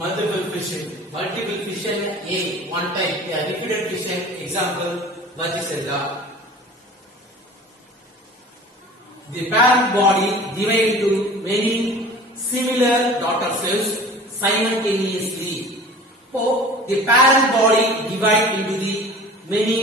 multiple fission. Multiple fission A, one type. A repeated fission, example, Verticella. The parent body divided into many similar daughter cells simultaneously. So, the parent body divided into the many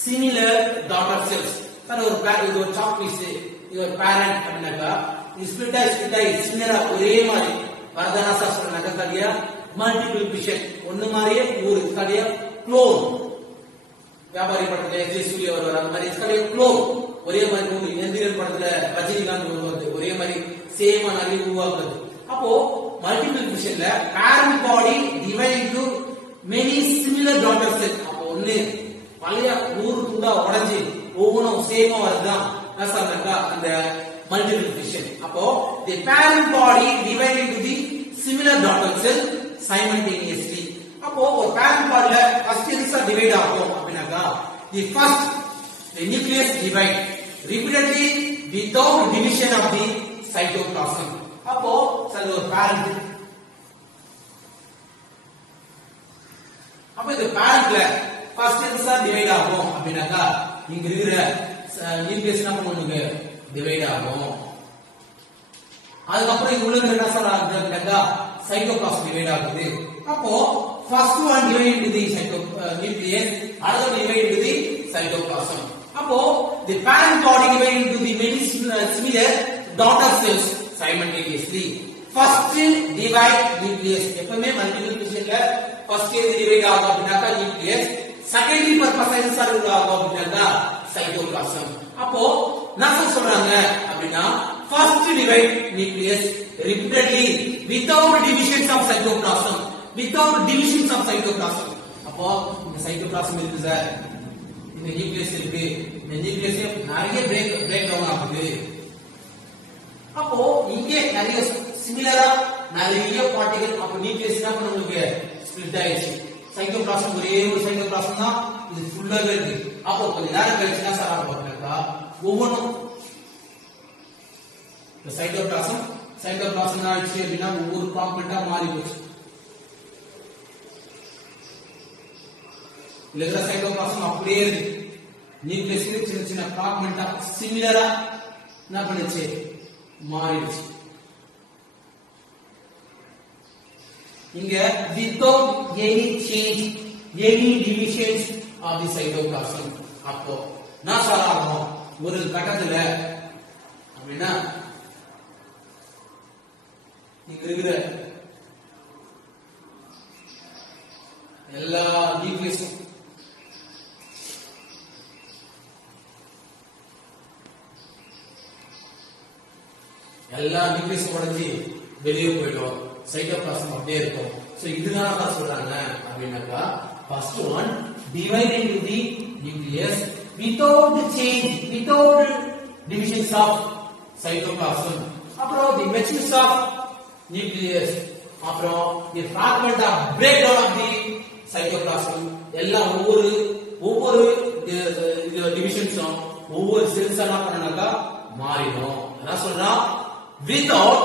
similar daughter cells. Sir, ஒரு இது ஒரு chalk piece, இது ஒரு parent அப்படினாக்கா இது split ஆகி சின்னரா ஒரே மாதிரி வரதானா சாஸ்திரம் நகர்த்தாலியா மல்டிபிள் ஃபிஷன் ஒன்னு மாதிரியே ஒரு கதைய க்ளோன் வியாபாரி படத்துல எஸ் சூர்யா வருவார் அந்த மாதிரி கதைய க்ளோன் ஒரே மாதிரி மூவி எந்திரன் படத்துல ரஜினிகாந்த் வருவாரு ஒரே மாதிரி சேமா நிறைய உருவாக்குறது. அப்போ மல்டிபிள் ஃபிஷன்ல parent body divide into many similar daughter cell. அப்போ ஒண்ணு பழைய 100 துண்டா உடைஞ்சு ஒவ்வொன்றும் சேமா வருதுதான் அந்த multiple fission. அப்போ the parent body divided into the similar daughter cell simultaneously. அப்போ ஒரு parent bodyல first எதுசா டிவைட் ஆகும் அப்படினாக்கா the first the nucleus divide repeatedly without division of the cytoplasm. அப்போ சார் ஒரு parent அப்போ இந்த parentல first எதுசா டிவைட் ஆகும் அப்படினாக்கா இங்க இருக்கிற nucleus என்ன பண்ணுங்க டிவைட் ஆகும். அதுக்கப்புறம் இது உள்ள என்ன சொல்றாங்க சைட்டோபிளாஸ்ம் டிவைட் ஆகுது. அப்போ first one divide into the nucleus, another divide into the cytoplasm. அப்போ the parent body divide into the many similar daughter cells simultaneously. First divide nucleus. எப்பவுமே மல்டிபிள் ஃபிஷன்ல ஃபர்ஸ்ட் எது டிவைட் ஆகும் அப்படினாக்கா நியூக்ளியஸ், செகண்டரி பர்பஸ் என்ன ஆகும் அப்படினாக்கா cytoplasm. அப்போ என்ன சொல்றாங்க அப்படினா first divide nucleus repeatedly without divisions of cytoplasm. Without divisions of cytoplasm. அப்போ இந்த சைட்டோபிளாசம் இருக்கு சார், இந்த நியூக்ளியஸ் இருக்கு, இந்த நியூக்ளியஸ் நிறைய பிரேக் டவுன் ஆகுது. அப்போ இங்கே நிறைய சிமிலரா நிறைய பார்ட்டிகல் அப்போ நியூக்ளியஸ் என்ன பண்ணுங்க ஸ்ப்ளிட் ஆயிடுச்சு. சைட்டோபிளாசம் ஒரே ஒரு சைட்டோபிளாசம் தான் இது ஃபுல்லாவே இருக்கு. அப்போ கொஞ்ச நேரம் கழிச்சு என்ன சார் ஆகும்னாக்கா ஒவ்வொன்றும் சைட்டோபிளாசம் ஆயிடுச்சு அப்படின்னா ஒவ்வொரு காம்பனண்டா மாறி போச்சு. இல்ல சைட்டோபிளாசம் அப்படியே இருக்கு, நியூக்ளியஸ்க்கு சின்ன சின்ன காம்பனண்டா சிமிலரா என்ன பண்ணுச்சு மாறிடுச்சு. இங்க without any change, any divisions of the cytoplasm. அப்போ நான் சொல்றேன் ஒரு கட்டத்துல அப்படின்னா இங்க இருக்கிற எல்லா நியூக்ளியஸும் உடைஞ்சி வெளியே போயிடும், சைட்டோபிளாசம் அப்படியே இருக்கும். சோ இதனால தான் சொல்றாங்க அப்படின்னாக்கா first one divide into the nucleus without change, without divisions of cytoplasm. அப்புறம் the machines of nucleus, அப்புறம் the fragment of breakdown of the cytoplasm. எல்லாம் ஒவ்வொரு டிவிஷன்ஸும் ஒவ்வொரு செல்ஸ் எல்லாம் பண்ணனாக்கா மாறிடும். என்ன சொல்றா without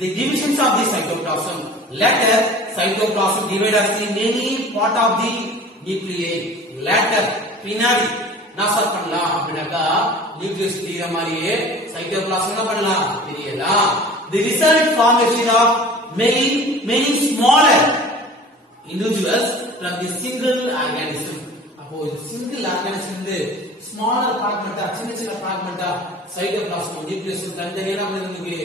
the divisions of the cytoplasm. Later cytoplasm divide as in any part of the nuclei. Later பின்னாடி நாசர் பண்ணலாம் அப்படினாக்கா நியூக்ளியஸ் பிரிகிற மாதிரியே சைட்டோபிளாசம் என்ன பண்ணலாம் பிரியலாம். The result formation of many smaller individuals from the single organism. அப்போ சிங்கிள் ஆர்கானிசம் இருந்து smaller ஃபிராக்மெண்டா சின்ன ஃபிராக்மெண்டா cytoplasm nucleus தனித்தனியா நமக்கு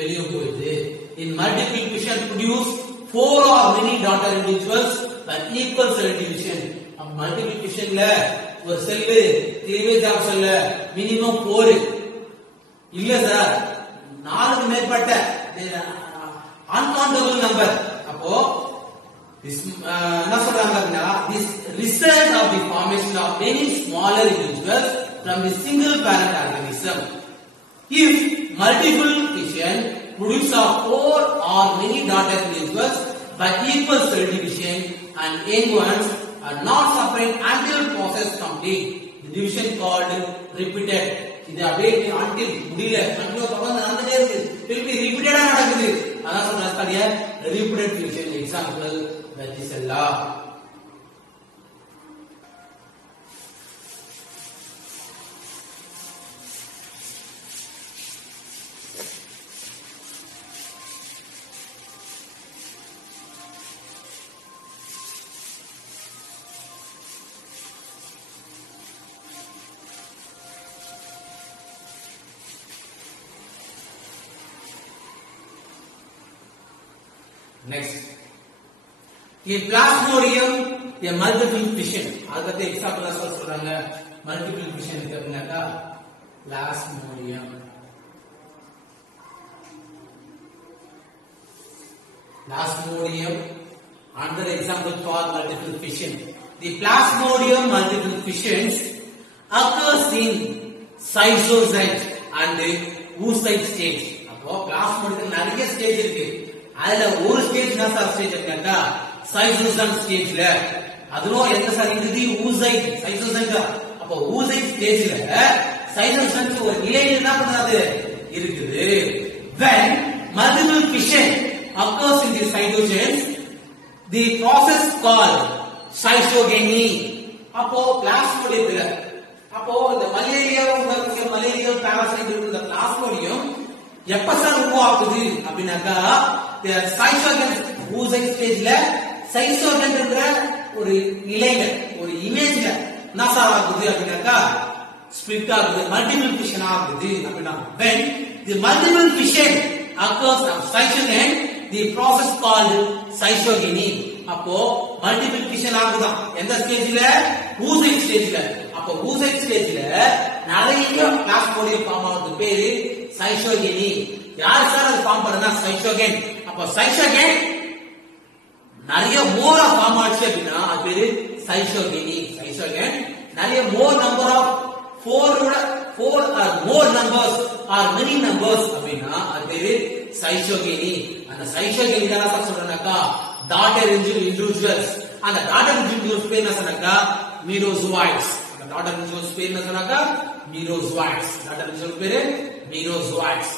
வெளியே போகுது. In multiple fission produce 4 or many daughter individuals by equal cell division. Multiple ஃபிஷன்ல ஒரு செல் கிளீவேஜ் ஆஃப் செல்ல மினிமம் 4 இல்ல சார் 4க்கு மேற்பட்ட அன்கவுண்டபிள் நம்பர். அப்போ என்ன சொல்றாங்க அப்படின்னா this result of the formation of many smaller individuals from the single parent organism. If multiple fission produce of 4 or many daughter individuals by equal cell division and young ones are not separate until process complete. The division called repeated. இது அப்படியே until முடியல continue தொடர்ந்து நடந்துட்டே இருக்கு, திருப்பி ரிப்பீட்டடா நடக்குது, அதான் சொன்ன ஸ்டடிய repeated fusion example that is a law. Next, a plasmodium, a multiple fission. அதுக்கு எக்ஸாம்பிள் சொல்றாங்க multiple fission அப்படினாக்கா plasmodium. Plasmodium, another example for multiple fission. The plasmodium multiple fissions occurs in cystocyte and oocyte stage. அப்போ plasmodium நிறைய stage இருக்கு. அதுல ஒரு stage தான் sir stage அப்படின்னா சைசோசன் ஸ்டேஜ்ல அதுவும் எந்த சார் இருக்குது ஊசைட் சைசோசன். அப்போ ஊசைட் ஸ்டேஜ்ல சைசோசன் ஒரு நிலையில என்ன பண்ணாது இருக்குது. when multiple fission occurs in the cytosens, the process called cytogeny. அப்போ பிளாஸ்மோடியத்துல அப்போ இந்த மலேரியா பாராசைட் இருக்கு. இந்த பிளாஸ்மோடியம் எப்ப சார் உருவாக்குது அப்படின்னாக்கா சைசோகன் ஊசைட் ஸ்டேஜ்ல சைசோகன்ன்ற ஒரு நிலையில ஒரு இமேஜ்ல என்ன சார் ஆகுது அப்படின்னாக்கா ஸ்பிளிட் ஆகுது, மல்டிபிள் ஃபிஷன் ஆகுது அப்படின்னா when the multiple fission occurs of cytogen, the process called cytogeny. அப்போ மல்டிபிள் ஃபிஷன் ஆகுதான் எந்த ஸ்டேஜ்ல ஊசைட் ஸ்டேஜ்ல. அப்போ ஊசைட் ஸ்டேஜ்ல நிறைய பிளாஸ்மோடியம் ஃபார்ம் ஆகுது, பேரு சைட்டோகெனி. யார் சார் அது ஃபார்ம் பண்ணா சைட்டோகென். அப்ப சைட்டோகென் நிறைய மோரா ஃபார்ம் ஆச்சு அப்படின்னா அது பேரு சைட்டோகெனி. சைட்டோகென் நிறைய more number of 4 or more numbers or many numbers அப்படின்னா அது பேரு சைட்டோகெனி. அந்த சைட்டோகெனி தான் சார் சொல்றேனாக்கா டாட்டர் இண்டிவிஜுவல்ஸ். அந்த டாட்டர் இண்டிவிஜுவல்ஸ் பேர் என்ன சொன்னாக்கா மீரோசோயிட்ஸ். அந்த டாட்டர் இண்டிவிஜுவல்ஸ் பேர் என்ன சொன்னாக்கா மீரோசோயிட்ஸ். டாட்டர் இண்டிவிஜுவல் பேரு மீரோசோயிட்ஸ்.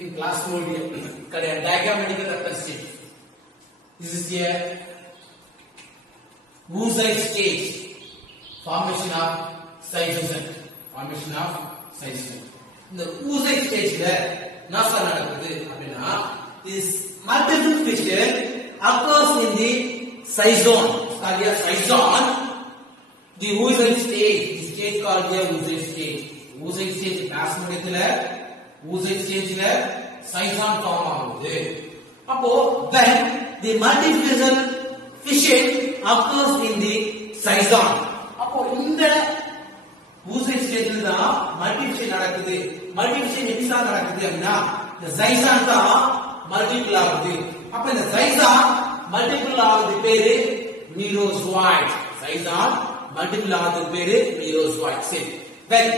In plasmodium, diagrammatically represented. This is a oocyte stage, formation of cytosol. Formation of cytosol. In the oocyte stage, NASA நடக்குது அப்படின்னா this multiple fission occurs in the cyzone. Sorry, cyzone. The oocyte stage, the stage called the oocyte stage. Oocyte stage plasmodiumல oocyte stage cyzone form ஆகுது. அப்போ when the multiple fission occurs in the cyzone, அப்போ இந்த oocyte stage தான் multiplication நடக்குது. Multiplication எப்படி sir நடக்குது அப்படின்னா இந்த cyzone தான் மல்டிபிள் ஆகுது. அப்ப இந்த cyzone மல்டிபிள் ஆகுது பேரு மீரோசோயிட். cyzone மல்டிபிள் ஆகுது பேரு மீரோசோயிட். சரி, when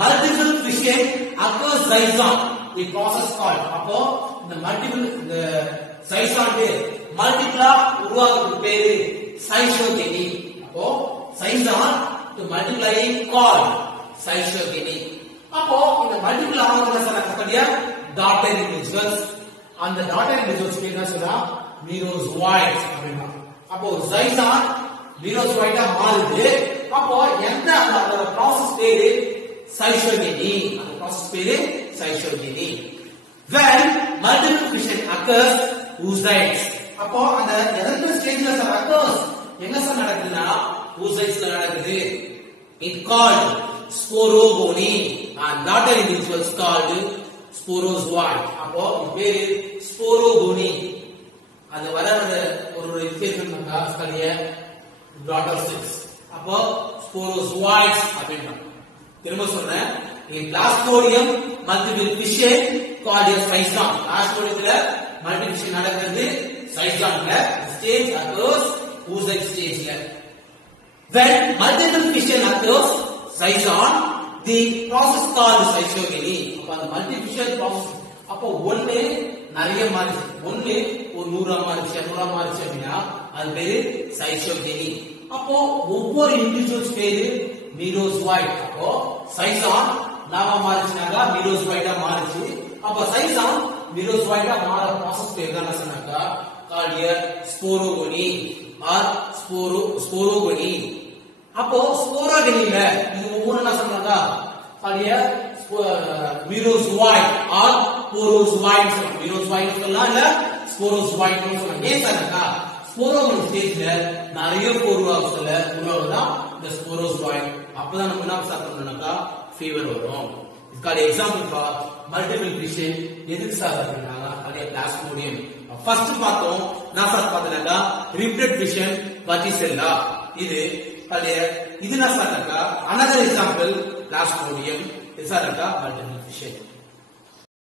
multiple fission occurs cyzone, the process called. அப்போ இந்த மல்டிபிள் இந்த சைசான்டு மல்டிபிளா உருவாக்குறது பேரு சைசோகெனி. அப்போ சைசான் to multiply called சைசோகெனி. அப்போ இந்த மல்டிபிள் ஆகுறத சொல்லக்கூடிய டாட்டர் இண்டிவிஜுவல்ஸ், அந்த டாட்டர் இண்டிவிஜுவல்ஸ் பேர் என்ன சொல்றா மீரோசோயிட்ஸ் அப்படினா. அப்போ சைசான் மீரோசோயிட்டா மாறுது. அப்போ எந்த அந்த process பேரு சைசோகெனி. அந்த process பேரு சைசோகெனி. When multiple fission occurs, oocytes. அப்போ அந்த எந்த ஸ்டேஜ்ல occurs என்ன நடக்குதுன்னா oocytesல நடக்குது. It called sporogony and daughter individuals called sporozoite. அப்போ இது பேரு sporogony. அது வர ஒரு ஸ்டேட்மெண்ட் பண்ணா ஸ்டடிய daughter cells. அப்போ sporozoites அப்படினா. திரும்ப சொல்றேன், in plasmodium multiple fission called as sison. plasmodiumல multiple fission நடக்குது சைசான்ல. stage occurs oocyte stageல. When multiple fission occurs sison, the process called sysogeny. அப்ப அந்த multiple fission process அப்போ ஒண்ணு நிறைய மாறிச்சு, ஒண்ணு ஒரு 100 மாறிச்சு 200 மாறிச்சு அப்படின்னா அது பேரு sysogeny. அப்போ ஒவ்வொரு இண்டிவிஜுவல்ஸ் பேரு மீரோசோயிட். அப்போ சைசான் நாம மாறிச்சுனாக்கா மீரோசோயிட்டா மாறிச்சு. அப்ப சைசான் மீரோசோயிட்டா மாற process பேர் தான் சொன்னாக்கா called sporogony or sporogony. அப்போ ஸ்போரோகெனில இது ஒவ்வொரு என்ன சொல்றாங்க called மீரோசோயிட் or ஸ்போரோசோயிட். மீரோசோயிட் சொல்லலாம் இல்ல ஸ்போரோசோயிட் சொல்லலாம். ஏன் சொன்னாக்கா ஸ்போரோகெனி ஸ்டேஜ்ல நிறைய உருவாகுதுல உருவாகுதான் இந்த ஸ்போரோசோயிட். அப்பதான் நம்ம என்ன ஸ்டார்ட் பண்ணோம்னாக்கா ஃபீவர் வரும். இதுக்கான எக்ஸாம்பிள் ஃபார் மல்டிபிள் ஃபிஷன் எதுக்கு சார் அப்படின்னா அதே பிளாஸ்மோடியம். ஃபர்ஸ்ட் பார்த்தோம் நான் சார் பார்த்தனாக்கா ரிப்டட் ஃபிஷன் வர்டிசெல்லா. இது அதே இது என்ன சார்னாக்கா another example பிளாஸ்மோடியம். இது சார்னாக்கா மல்டிபிள் ஃபிஷன்.